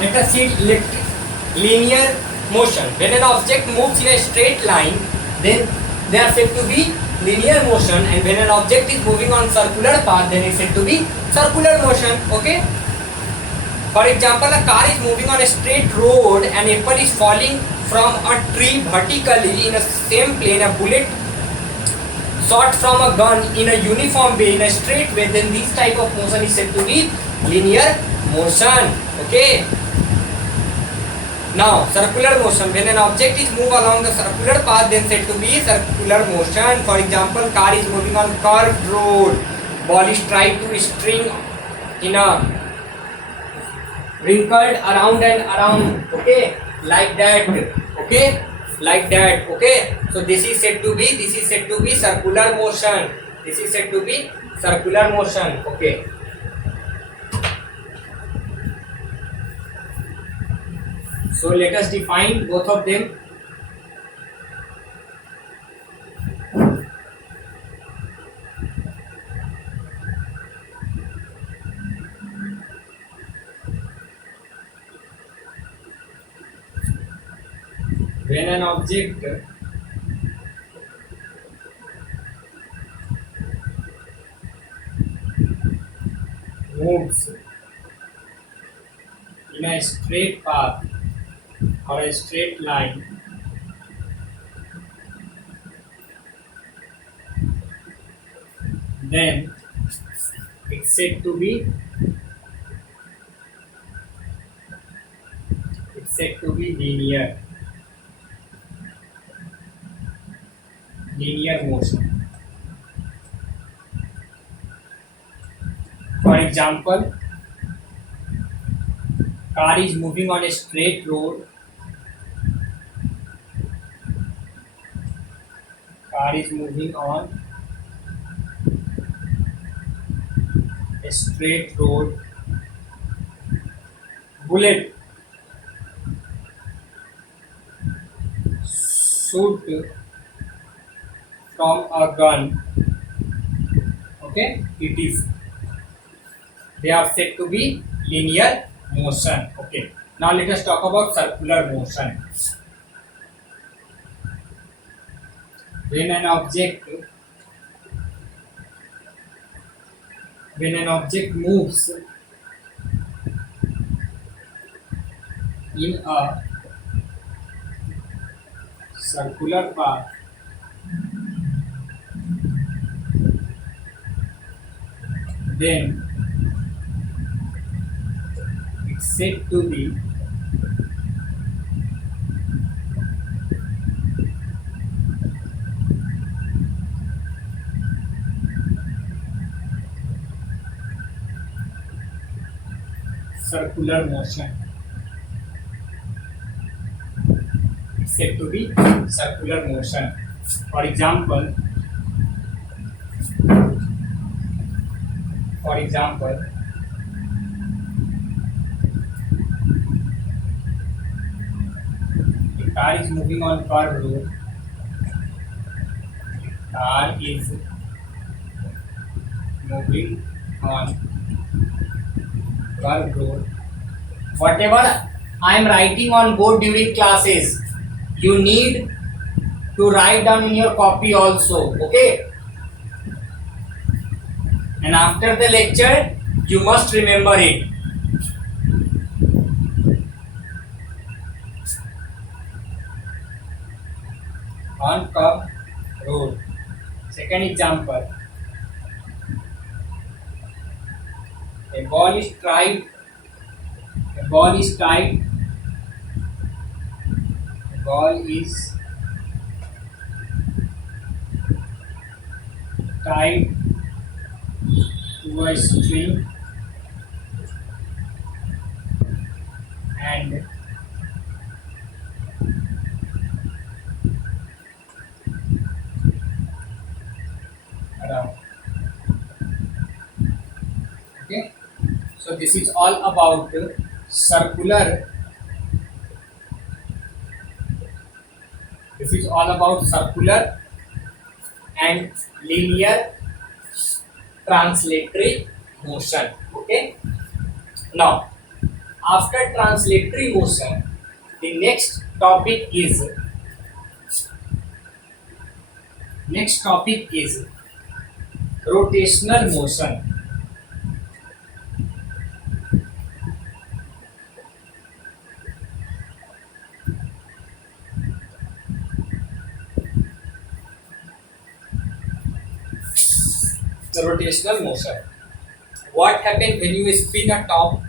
Let us see linear motion. When an object moves in a straight line, then they are said to be linear motion, and when an object is moving on circular path, then it's said to be circular motion. Okay. For example, a car is moving on a straight road, an apple is falling from a tree vertically in a same plane, a bullet shot from a gun in a uniform way, in a straight way, then this type of motion is said to be linear motion. Okay. Now, circular motion. When an object is moved along the circular path, then said to be circular motion. For example, car is moving on curved road. Ball is tried to string in a wrinkled around and around. Okay, like that. Okay, like that. Okay. So this is said to be circular motion. This is said to be circular motion. Okay. So let us define both of them. When an object moves in a straight path or a straight line, then it's said to be linear motion. For example, car is moving on a straight road. Car is moving on a straight road. Bullet shoot from a gun. Okay, it is. They are said to be linear motion. Okay. Now let us talk about circular motion. When an object moves in a circular path, then it's said to be circular motion. It's said to be circular motion. For example, the car is moving on curved road. Car is moving on curved road. Whatever I am writing on board during classes, you need to write down in your copy also. Okay. And after the lecture, you must remember it. On curved road. Second example. A ball is tied. A ball is tied. A ball is tied to a string and around. Okay, so this is all about circular. This is all about circular and linear translatory motion. Okay. Now, After translatory motion, the next topic is rotational motion. The rotational motion. What happens when you spin a top?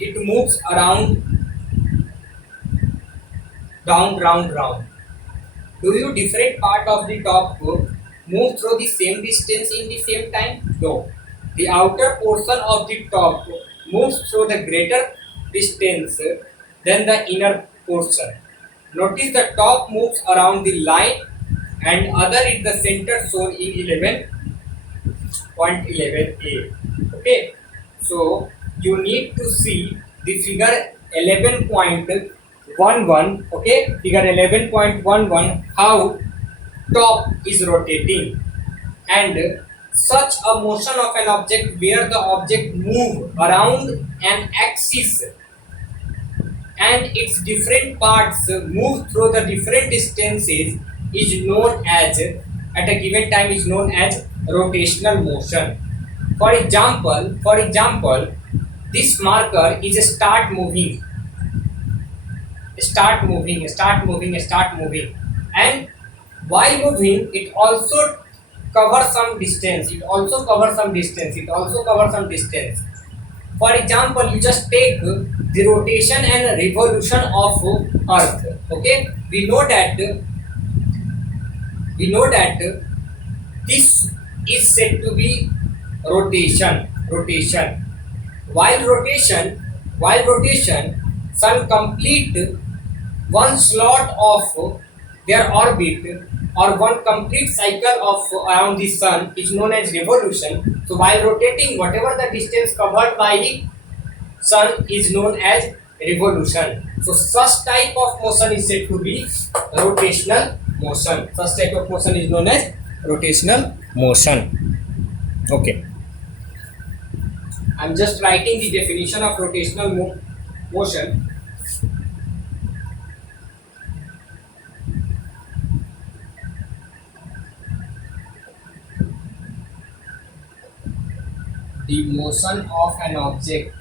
It moves around, down, round, round. Do you different part of the top move through the same distance in the same time? No. The outer portion of the top moves through the greater distance than the inner portion. Notice the top moves around the line and other is the center shown in 11.11a. Okay. So you need to see the figure 11.11. Okay, figure 11.11, how top is rotating, and such a motion of an object where the object move around an axis and its different parts move through the different distances is known as, at a given time, is known as rotational motion. For example, this marker is start moving, and while moving it also covers some distance. For example, you just take the rotation and revolution of Earth. Okay, we know that this is said to be rotation. While rotation, sun complete one slot of their orbit or one complete cycle of around the sun is known as revolution. So while rotating, whatever the distance covered by sun is known as revolution. So such type of motion is said to be rotational motion. Such type of motion is known as rotational motion. Okay. I'm just writing the definition of rotational motion. The motion of an object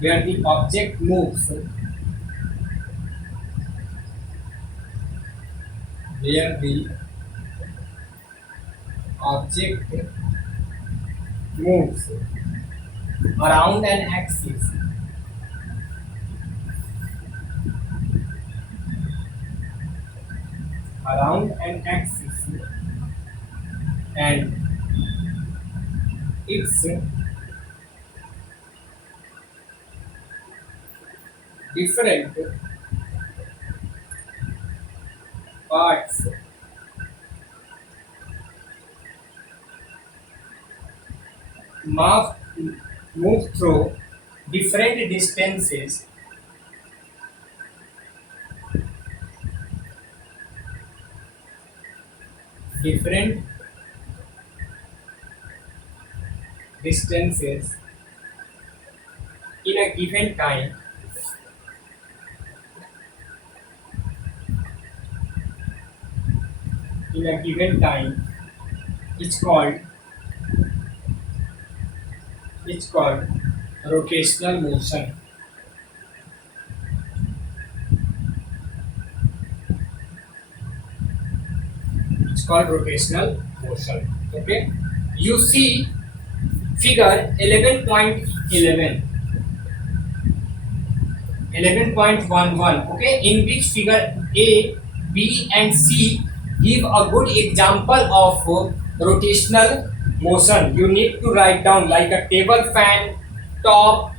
where the object moves around an axis and its different parts move through different distances in a given time. It's called rotational motion. Okay, you see figure 11.11, okay, in which figure A, B and C give a good example of rotational motion. You need to write down like a table fan, top,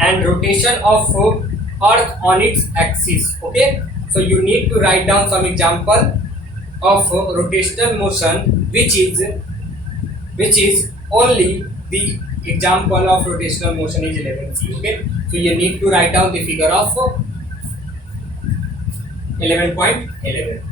and rotation of earth on its axis. Okay, so you need to write down some example of rotational motion, which is only the example of rotational motion is 11C. Okay, so you need to write down the figure of 11.11.